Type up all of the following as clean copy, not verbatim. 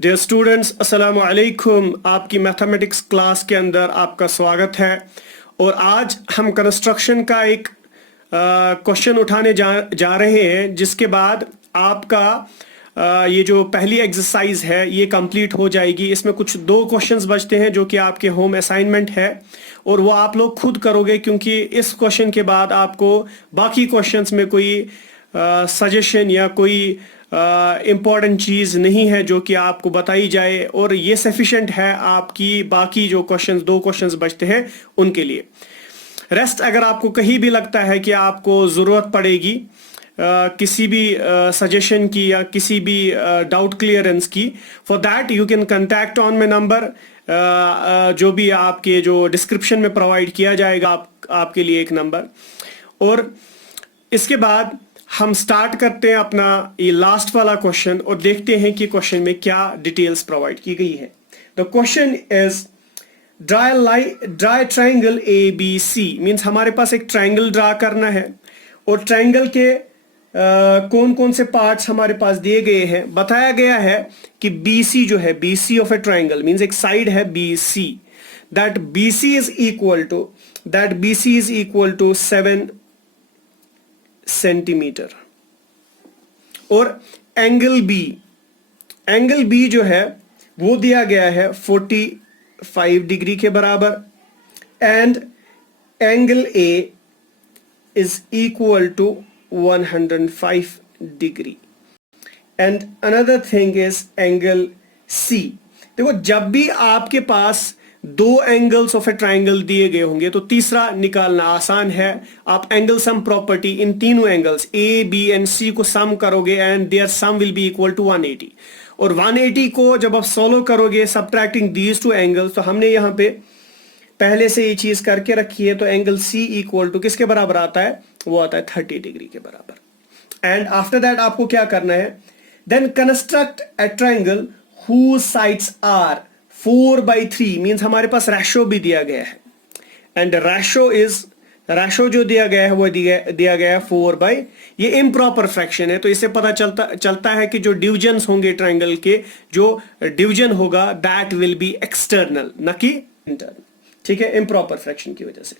Dear students, अस्सलाम वालेकुम। आपकी मैथमेटिक्स क्लास के अंदर आपका स्वागत है। और आज हम कंस्ट्रक्शन का एक क्वेश्चन उठाने जा रहे हैं, जिसके बाद आपका ये जो पहली एक्सरसाइज है ये कंप्लीट हो जाएगी। इसमें कुछ दो क्वेश्चंस बचते हैं जो कि आपके होम असाइनमेंट है, और वो आप लोग खुद करोगे, क्योंकि इस क्वेश्चन के बाद आपको बाकी क्वेश्चंस में कोई सजेशन या कोई इम्पॉर्टेंट चीज़ नहीं है जो कि आपको बताई जाए, और ये सफिशेंट है आपकी बाकी जो दो क्वेश्चंस बचते हैं उनके लिए। रेस्ट अगर आपको कहीं भी लगता है कि आपको ज़रूरत पड़ेगी किसी भी सजेशन की या किसी भी डाउट क्लियरेंस की, for that you can contact on my number, जो भी आपके जो डिस्क्रिप्शन में प्रोवाइड किया जाएगा आपके लिए एक नंबर। और इसके बाद हम स्टार्ट करते हैं अपना ये लास्ट वाला क्वेश्चन और देखते हैं कि क्वेश्चन में क्या डिटेल्स प्रोवाइड की गई है। The question is dry triangle ABC। Means हमारे पास एक ट्राइंगल ड्रा करना है, और ट्राइंगल के कौन कौन से पार्ट्स हमारे पास दिए गए हैं। बताया गया है कि BC जो है, BC of a triangle means एक साइड है BC, that BC is equal to 7 centimetre. और एंगल B जो है वो दिया गया है 45 डिग्री के बराबर, and angle A is equal to 105 degree, and another thing is angle C। देखो, जब भी आपके पास दो एंगल्स ऑफ ए ट्राइंगल दिए गए होंगे तो तीसरा निकालना आसान है। आप एंगल सम प्रॉपर्टी, इन तीनों angles A, B and C को सम करोगे and their sum will be equal to 180। और 180 को जब आप सॉल्व करोगे सब्ट्रैक्टिंग दीज टू एंगल्स, तो हमने यहाँ पे पहले से ये चीज करके रखी है। तो एंगल C इक्वल टू किसके बराबर आता है? वो आता है 30 डिग्री के बराबर। एंड आफ्टर दैट आपको क्या करना है? Then construct a triangle whose sides are 4/3। Means हमारे पास रेशो भी दिया गया है, एंड रेशो जो दिया गया है वो दिया गया है 4/। ये इम्प्रॉपर फ्रैक्शन है, तो इससे पता चलता है कि जो डिविजन्स होंगे ट्राइंगल के, जो डिवीजन होगा दैट विल बी एक्सटर्नल, न कि इंटरनल। ठीक है, इम्प्रॉपर फ्रैक्शन की वजह से।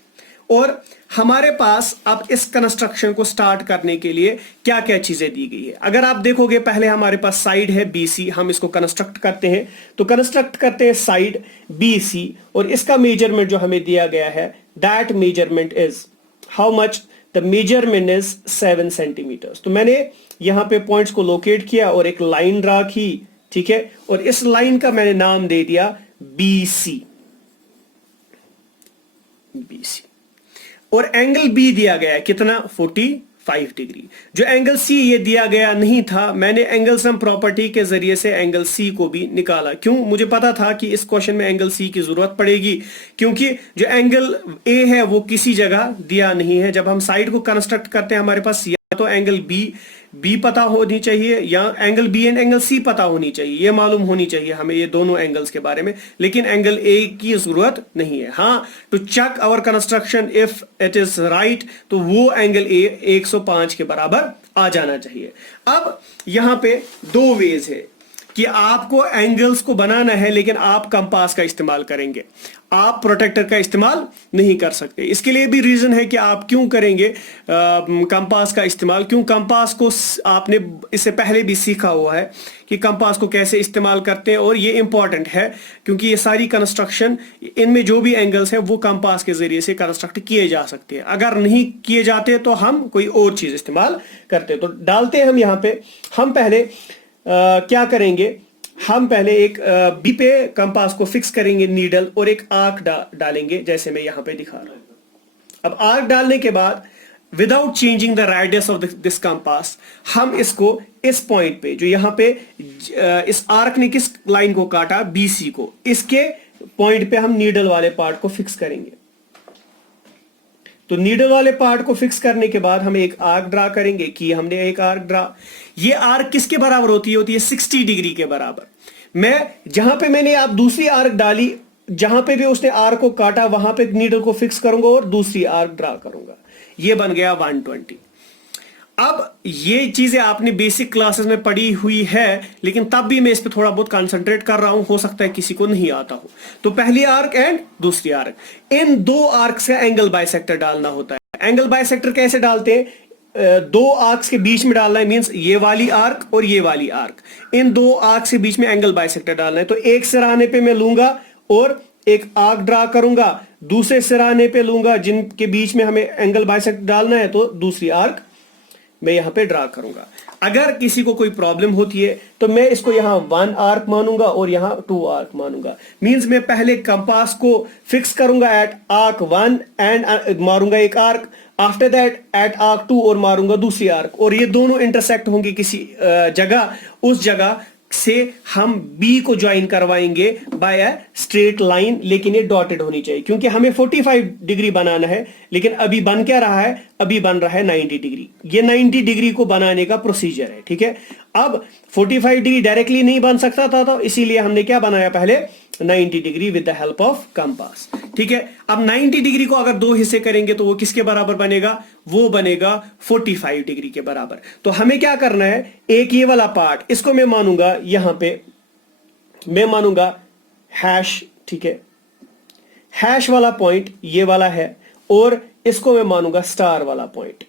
और हमारे पास अब इस कंस्ट्रक्शन को स्टार्ट करने के लिए क्या क्या चीजें दी गई है। अगर आप देखोगे, पहले हमारे पास साइड है BC, हम इसको कंस्ट्रक्ट करते हैं। तो कंस्ट्रक्ट करते हैं साइड BC, और इसका मेजरमेंट जो हमें दिया गया है, that measurement is how much? The measurement is 7 centimetre. तो मैंने यहां पे पॉइंट्स को लोकेट किया और एक लाइन ड्रा की। ठीक है, और इस लाइन का मैंने नाम दे दिया BC। और एंगल B दिया गया है कितना? 45 डिग्री। जो एंगल C ये दिया गया नहीं था, मैंने एंगल सम प्रॉपर्टी के जरिए से एंगल C को भी निकाला। क्यों? मुझे पता था कि इस क्वेश्चन में एंगल C की जरूरत पड़ेगी, क्योंकि जो एंगल A है वो किसी जगह दिया नहीं है। जब हम साइड को कंस्ट्रक्ट करते हैं, हमारे पास या तो एंगल B पता होनी चाहिए, या angle B and angle C पता होनी चाहिए। ये मालूम होनी चाहिए हमें ये दोनों एंगल्स के बारे में, लेकिन एंगल A की जरूरत नहीं है। हाँ, to check our construction if it is right, तो वो एंगल A 105 के बराबर आ जाना चाहिए। अब यहां पे दो वेज है कि आपको एंगल्स को बनाना है, लेकिन आप कंपास का इस्तेमाल करेंगे, आप प्रोटेक्टर का इस्तेमाल नहीं कर सकते। इसके लिए भी रीजन है कि आप क्यों करेंगे कंपास का इस्तेमाल। क्यों? कंपास को आपने इससे पहले भी सीखा हुआ है कि कंपास को कैसे इस्तेमाल करते हैं, और ये इंपॉर्टेंट है क्योंकि ये सारी कंस्ट्रक्शन, इनमें जो भी एंगल्स हैं वो कंपास के जरिए से कंस्ट्रक्ट किए जा सकते हैं। अगर नहीं किए जाते तो हम कोई और चीज इस्तेमाल करते। तो डालते हैं हम यहाँ पे, हम पहले क्या करेंगे? हम पहले एक B पे कंपास को फिक्स करेंगे नीडल, और एक आर्क डालेंगे, जैसे मैं यहां पे दिखा रहा हूं। अब आर्क डालने के बाद, without changing the radius of this compass, हम इसको इस पॉइंट पे, जो यहां पे इस आर्क ने किस लाइन को काटा? BC को, इसके पॉइंट पे हम नीडल वाले पार्ट को फिक्स करेंगे। तो नीडल वाले पार्ट को फिक्स करने के बाद हम एक आर्क ड्रा करेंगे, कि हमने एक आर्क ड्रा। ये आर्क किसके बराबर होती है 60 डिग्री के बराबर। मैं जहां पे मैंने आप दूसरी आर्क डाली, जहां पे भी उसने आर्क को काटा, वहां पे नीडल को फिक्स करूंगा और दूसरी आर्क ड्रा करूंगा। ये बन गया 120। अब ये चीजें आपने बेसिक क्लासेस में पढ़ी हुई है, लेकिन तब भी मैं इस पे थोड़ा बहुत कंसंट्रेट कर रहा हूं, हो सकता है किसी को नहीं आता हो। तो पहली आर्क एंड दूसरी आर्क, इन दो आर्क्स का एंगल बाइसेक्टर डालना होता है। एंगल बाइसेक्टर कैसे डालते हैं? दो आर्क्स के बीच में डालना है, मींस ये वाली आर्क और ये वाली आर्क, इन दो आर्क के बीच में एंगल बाइसेक्टर डालना है। तो एक सिराने पे मैं लूंगा और एक आर्क ड्रा करूंगा, दूसरे सिराने पे लूंगा जिनके बीच में हमें एंगल बाइसेक्टर डालना है, तो दूसरी आर्क मैं यहां पे ड्रा करूंगा। अगर किसी को कोई प्रॉब्लम होती है तो मैं इसको यहां 1 आर्क मानूंगा और यहां 2 आर्क मानूंगा। मींस मैं पहले कंपास को फिक्स करूंगा एट आर्क 1 एंड मारूंगा एक arc, after that at arc 2 और मारूंगा दूसरी आर्क, और ये दोनों इंटरसेक्ट होंगे किसी जगह, उस जगह से हम बी को ज्वाइन करवाएंगे बाय अ स्ट्रेट लाइन, लेकिन ये डॉटेड होनी चाहिए क्योंकि हमें 45 डिग्री बनाना है। लेकिन अभी बन क्या रहा है? अभी बन रहा है 90 डिग्री। ये 90 डिग्री को बनाने का प्रोसीजर है, ठीक है। अब 45 डिग्री डायरेक्टली नहीं बन सकता था, तो इसीलिए हमने क्या बनाया? पहले 90 degree with the help of compass, ठीक है। अब 90 डिग्री को अगर दो हिस्से करेंगे तो वो किसके बराबर बनेगा? वो बनेगा 45 डिग्री के बराबर। तो हमें क्या करना है? एक ये वाला पार्ट, इसको मैं मानूंगा, यहां पे मैं मानूंगा हैश, ठीक है। हैश वाला पॉइंट ये वाला है, और इसको मैं मानूंगा स्टार वाला पॉइंट।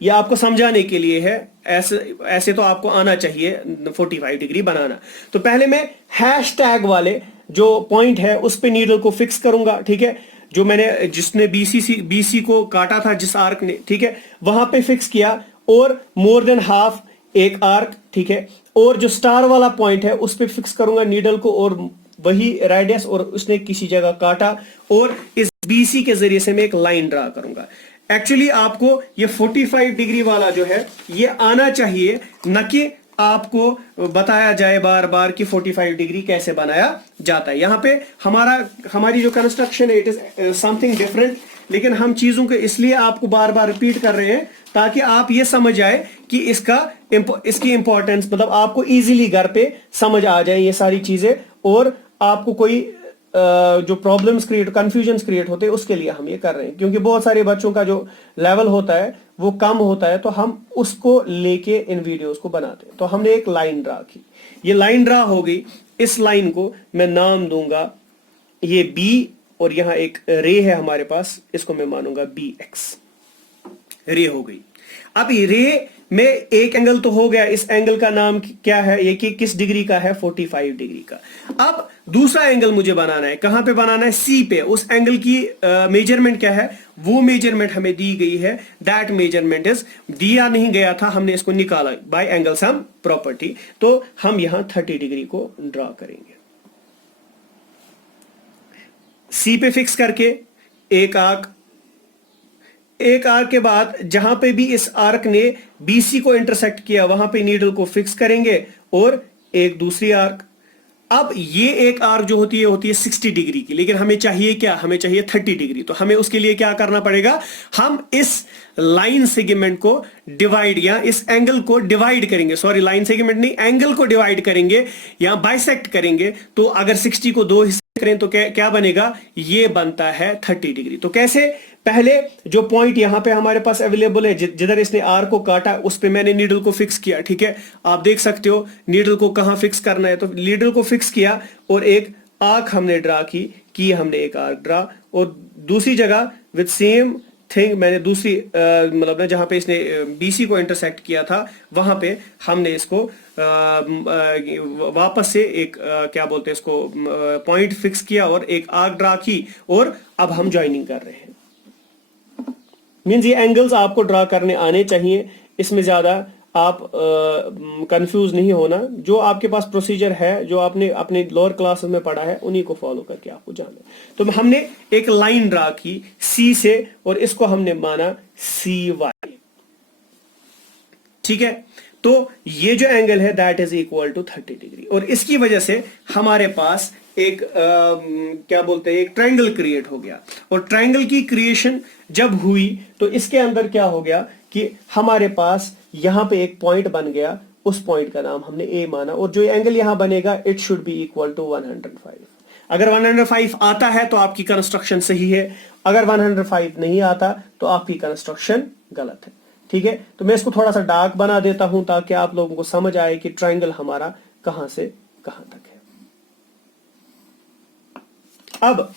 ये आपको समझाने के लिए है, ऐसे तो आपको आना चाहिए 45 डिग्री बनाना। तो पहले मैं हैश टैग वाले जो पॉइंट है उस पे नीडल को फिक्स करूंगा, ठीक है। जो मैंने जिसने बीसी को काटा था, जिस आर्क ने, ठीक है, वहां पे फिक्स किया, और मोर देन हाफ एक आर्क, ठीक है। और जो स्टार वाला पॉइंट है उस पे फिक्स करूंगा नीडल को, और वही रेडियस, और उसने किसी जगह काटा, और इस बीसी के जरिए से मैं एक लाइन ड्रा करूंगा। एक्चुअली आपको ये 45 डिग्री वाला जो है ये आना चाहिए, न कि आपको बताया जाए बार बार कि 45 डिग्री कैसे बनाया जाता है। यहां पे हमारी जो कंस्ट्रक्शन है इट इज समथिंग डिफरेंट, लेकिन हम चीजों को इसलिए आपको बार बार रिपीट कर रहे हैं ताकि आप ये समझ आए कि इसकी इंपॉर्टेंस, मतलब आपको इजीली घर पे समझ आ जाए ये सारी चीजें, और आपको कोई जो प्रॉब्लम्स कंफ्यूजन क्रिएट होते हैं उसके लिए हम ये कर रहे हैं। क्योंकि बहुत सारे बच्चों का जो लेवल होता है वो कम होता है, तो हम उसको लेके इन वीडियोस को बनाते हैं। तो हमने एक लाइन ड्रा की, ये लाइन ड्रा हो गई। इस लाइन को मैं नाम दूंगा ये बी, और यहां एक रे है हमारे पास, इसको मैं मानूंगा बी एक्स। रे हो गई। अब ये रे में एक एंगल तो हो गया, इस एंगल का नाम क्या है? ये कि किस डिग्री का है? 45 डिग्री का। अब दूसरा एंगल मुझे बनाना है, कहां पे बनाना है? सी पे। उस एंगल की मेजरमेंट क्या है? वो मेजरमेंट हमें दी गई है, दैट मेजरमेंट इज, दिया नहीं गया था, हमने इसको निकाला बाय एंगल सम प्रॉपर्टी। तो हम यहां 30 डिग्री को ड्रा करेंगे। सी पे फिक्स करके एक आर्क के बाद जहां पे भी इस आर्क ने बीसी को इंटरसेक्ट किया वहां पे नीडल को फिक्स करेंगे, और एक दूसरी आर्क। अब ये एक आर्क जो होती है 60 डिग्री की, लेकिन हमें चाहिए क्या? हमें चाहिए 30 डिग्री। तो हमें उसके लिए क्या करना पड़ेगा? हम इस लाइन सेगमेंट को डिवाइड, या इस एंगल को डिवाइड करेंगे, सॉरी लाइन सेगमेंट नहीं, एंगल को डिवाइड करेंगे या बाइसेक्ट करेंगे। तो अगर 60 को दो हिस्से करें तो क्या बनेगा? ये बनता है 30 डिग्री। तो कैसे? पहले जो पॉइंट यहां पे हमारे पास अवेलेबल है, जिधर इसने आर को काटा, उस पे मैंने नीडल को फिक्स किया, ठीक है। आप देख सकते हो नीडल को कहां फिक्स करना है। तो नीडल को फिक्स किया और एक आर्क हमने ड्रा की हमने एक आर्क ड्रा, और दूसरी जगह विद सेम थिंग मैंने दूसरी मतलब ना जहां पे इसने बीसी को इंटरसेक्ट किया था वहां पे हमने इसको वापस से एक क्या बोलते हैं इसको, पॉइंट फिक्स किया और एक आर्क ड्रा की, और अब हम ज्वाइनिंग कर रहे हैं। मींस ये एंगल्स आपको ड्रा करने आने चाहिए, इसमें ज्यादा आप कंफ्यूज नहीं होना। जो आपके पास प्रोसीजर है, जो आपने अपने लोअर क्लासेस में पढ़ा है, उन्हीं को फॉलो करके आपको जाना। तो हमने एक लाइन ड्रा की सी से, और इसको हमने माना सी वाई, ठीक है। तो ये जो एंगल है that is equal to 30 degree, और इसकी वजह से हमारे पास एक क्या बोलते हैं, एक ट्रायंगल क्रिएट हो गया। और ट्रायंगल की क्रिएशन जब हुई तो इसके अंदर क्या हो गया कि हमारे पास यहां पे एक पॉइंट बन गया, उस पॉइंट का नाम हमने ए माना, और जो एंगल यहां बनेगा it should be equal to 105। अगर 105 आता है तो आपकी कंस्ट्रक्शन सही है, अगर 105 नहीं आता तो आपकी कंस्ट्रक्शन गलत है, ठीक है, तो मैं इसको थोड़ा सा डार्क बना देता हूं ताकि आप लोगों को समझ आए कि ट्रायंगल हमारा कहां से कहां तक है। अब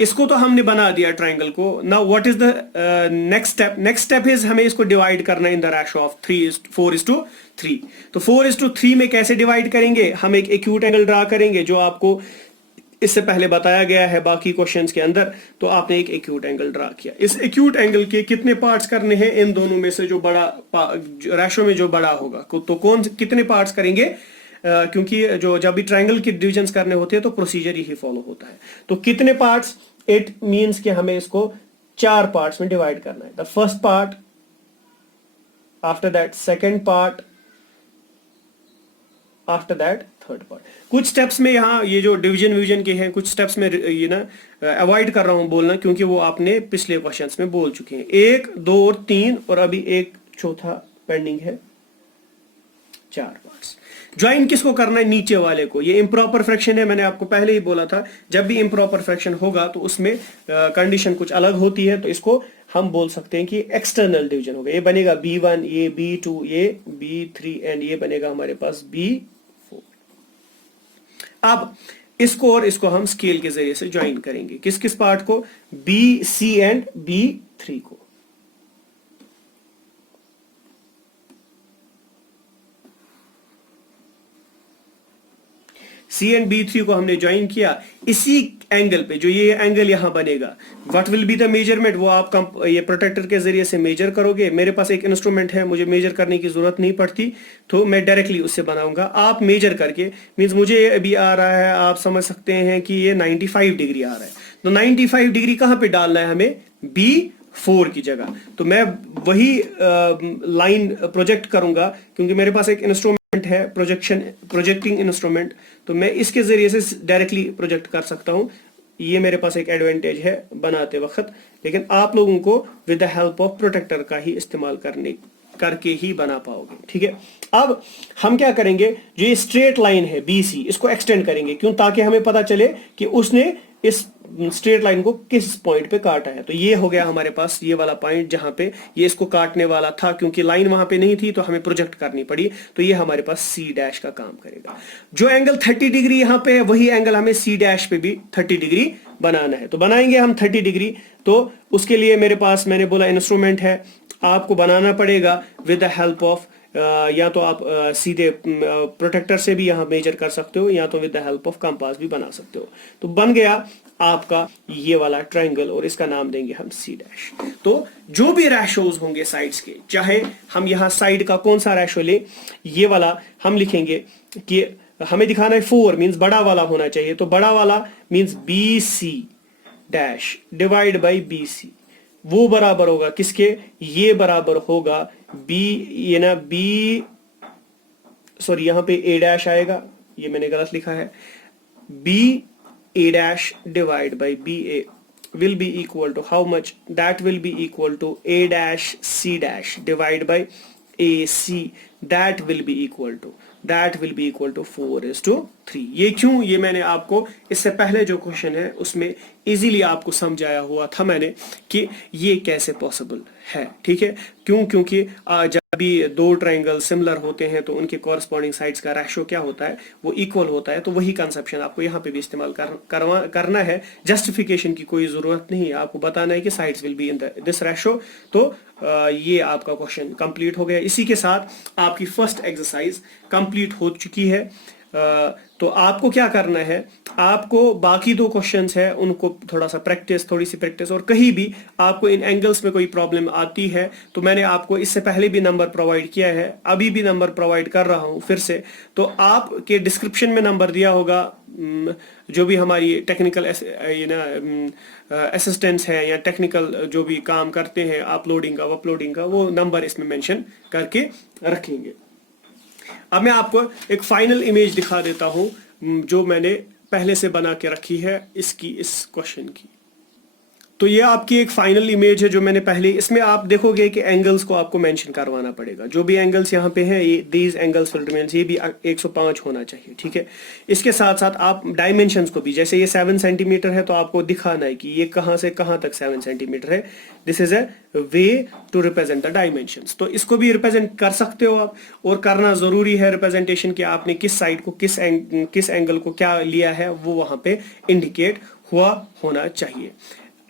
इसको तो हमने बना दिया ट्रायंगल को। Now what is the next step? Next step is हमें इसको डिवाइड करना इन द रेशो ऑफ 4:3। तो 4:3 में कैसे डिवाइड करेंगे? हम एक एक्यूट एंगल ड्रा करेंगे जो आपको इससे पहले बताया गया है बाकी क्वेश्चंस के अंदर। तो आपने एक एक्यूट एंगल ड्रा किया, इस एक्यूट एंगल के कितने पार्ट्स करने हैं? इन दोनों में से जो बड़ा रेशो में जो बड़ा होगा तो कौन कितने पार्ट्स करेंगे? क्योंकि जो जब भी ट्रायंगल के डिविजन्स करने होते हैं तो प्रोसीजर ही फॉलो होता है। तो कितने पार्ट्स? इट मींस कि हमें इसको 4 पार्ट्स में डिवाइड करना है। The first part, after that second part, after that third part. कुछ स्टेप्स में यहाँ ये जो डिवीजन के हैं कुछ स्टेप्स में ये ना अवॉइड कर रहा हूं बोलना, क्योंकि वो आपने पिछले क्वेश्चंस में बोल चुके हैं। 1, 2 और 3 और अभी एक चौथा पेंडिंग है। 4 पार्ट्स। ज्वाइन किसको करना है? नीचे वाले को। ये इम्प्रॉपर फ्रैक्शन है, मैंने आपको पहले ही बोला था जब भी इम्प्रॉपर फ्रैक्शन होगा तो उसमें कंडीशन कुछ अलग होती है। तो इसको हम बोल सकते हैं कि एक्सटर्नल डिवीजन होगा। ये बनेगा B1, ये B2, ये B3 एंड ये बनेगा हमारे पास B4। अब इसको और इसको हम स्केल के जरिए से ज्वाइन करेंगे। किस किस पार्ट को? B, C एंड B3 को। C एंड B3 को हमने ज्वाइन किया। इसी एंगल पे जो ये एंगल यहां बनेगा, what will be the measurement? वो आप ये प्रोटेक्टर के जरिए से मेजर करोगे। मेरे पास एक इंस्ट्रूमेंट है, मुझे मेजर करने की जरूरत नहीं पड़ती, तो मैं डायरेक्टली उससे बनाऊंगा। आप मेजर करके मींस मुझे अभी आ रहा है, आप समझ सकते हैं कि ये 95 डिग्री आ रहा है। तो 95 डिग्री कहां पे डालना है हमें? B4 की जगह। तो मैं वही लाइन प्रोजेक्ट करूंगा, क्योंकि मेरे पास एक इंस्ट्रूमेंट है प्रोजेक्टिंग इंस्ट्रूमेंट, तो मैं इसके जरिए से डायरेक्टली प्रोजेक्ट कर सकता हूं। ये मेरे पास एक एडवांटेज है बनाते वक्त, लेकिन आप लोगों को with the help of protractor का ही इस्तेमाल करके ही बना पाओगे। ठीक है, अब हम क्या करेंगे? जो ये स्ट्रेट लाइन है BC, इसको एक्सटेंड करेंगे। क्यों? ताकि हमें पता चले कि उसने इस स्ट्रेट लाइन को किस पॉइंट पे काटा है। तो ये हो गया हमारे पास ये वाला पॉइंट जहां पे ये इसको काटने वाला था, क्योंकि लाइन वहां पे नहीं थी तो हमें प्रोजेक्ट करनी पड़ी। तो ये हमारे पास C' का काम करेगा। जो एंगल 30 डिग्री यहां पे है वही एंगल हमें C' पे भी 30 डिग्री बनाना है। तो बनाएंगे हम 30 डिग्री। तो उसके लिए मेरे पास, मैंने बोला, इंस्ट्रूमेंट है। आपको बनाना पड़ेगा विद द हेल्प ऑफ या तो आप सीधे प्रोटेक्टर से भी यहां मेजर कर सकते हो, या तो with the help of compass भी बना सकते हो। तो बन गया आपका ये वाला ट्रायंगल और इसका नाम देंगे हम C'। तो जो भी रेशोज होंगे साइड्स के, चाहे हम यहां साइड का कौन सा रेशो ले, ये वाला हम लिखेंगे कि हमें दिखाना है 4 मींस बड़ा वाला होना चाहिए। तो बड़ा वाला means BC' divide by BC। वो बराबर होगा किसके? ये बराबर होगा B, ये ना B, सॉरी यहां पे A' आएगा, ये मैंने गलत लिखा है। BA' divide by BA will be equal to how much? That will be equal to A', C' divide by AC. That will be equal to 4:3। ये क्यों? ये मैंने आपको इससे पहले जो क्वेश्चन है उसमें इजीली आपको समझाया हुआ था मैंने कि ये कैसे पॉसिबल है। ठीक है, क्यों? क्योंकि जब भी दो ट्रायंगल सिमिलर होते हैं तो उनके कॉरस्पॉन्डिंग साइड्स का रेशो क्या होता है? वो इक्वल होता है। तो वही कंसेप्शन आपको यहाँ पे भी इस्तेमाल करना है। जस्टिफिकेशन की कोई जरूरत नहीं है, आपको बताना है कि sides will be in this ratio. तो ये आपका क्वेश्चन कंप्लीट हो गया। इसी के साथ आपकी फर्स्ट एक्सरसाइज कंप्लीट हो चुकी है। तो आपको क्या करना है? आपको बाकी 2 क्वेश्चंस है उनको थोड़ी सी प्रैक्टिस, और कहीं भी आपको इन एंगल्स में कोई प्रॉब्लम आती है तो मैंने आपको इससे पहले भी नंबर प्रोवाइड किया है, अभी भी नंबर प्रोवाइड कर रहा हूं फिर से। तो आपके डिस्क्रिप्शन में नंबर दिया होगा, जो भी हमारी टेक्निकल असिस्टेंट्स है या टेक्निकल जो भी काम करते हैं अपलोडिंग का, वो नंबर इसमें मेंशन करके रखेंगे। अब मैं आपको एक फाइनल इमेज दिखा देता हूं जो मैंने पहले से बना के रखी है इस क्वेश्चन की। तो ये आपकी एक फाइनल इमेज है जो मैंने पहले, इसमें आप देखोगे कि एंगल्स को आपको मेंशन करवाना पड़ेगा, जो भी एंगल्स यहाँ पे हैं ये दीज एंगल्स विल रिमेन, ये भी 105 होना चाहिए, ठीक है। इसके साथ साथ आप डायमेंशंस को भी, जैसे ये 7 सेंटीमीटर है तो आपको दिखाना है कि ये कहाँ से कहाँ तक 7 सेंटीमीटर है। This is a way to represent the dimensions. तो इसको भी रिप्रेजेंट कर सकते हो आप, और करना जरूरी है रिप्रेजेंटेशन कि आपने किस साइड को किस एंगल को क्या लिया है वो वहां पे इंडिकेट हुआ होना चाहिए।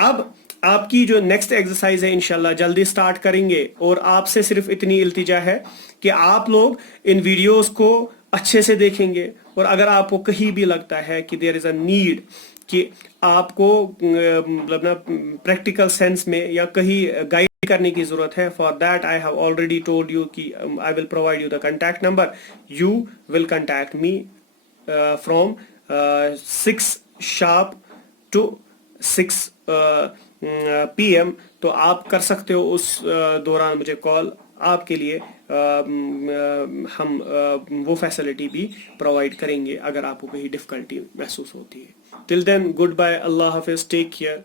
अब आपकी जो नेक्स्ट एक्सरसाइज है इंशाल्लाह जल्दी स्टार्ट करेंगे, और आपसे सिर्फ इतनी इल्तिजा है कि आप लोग इन वीडियोस को अच्छे से देखेंगे, और अगर आपको कहीं भी लगता है कि देयर इज अ नीड कि आपको मतलब ना प्रैक्टिकल सेंस में या कहीं गाइड करने की जरूरत है, for that I have already told you कि I will provide you the contact number, you will contact me from 6 sharp to 6 PM। तो आप कर सकते हो उस दौरान मुझे कॉल, आपके लिए हम वो फैसिलिटी भी प्रोवाइड करेंगे अगर आपको कहीं डिफिकल्टी महसूस होती है। टिल देन गुड बाय, अल्लाह हाफिज, टेक केयर।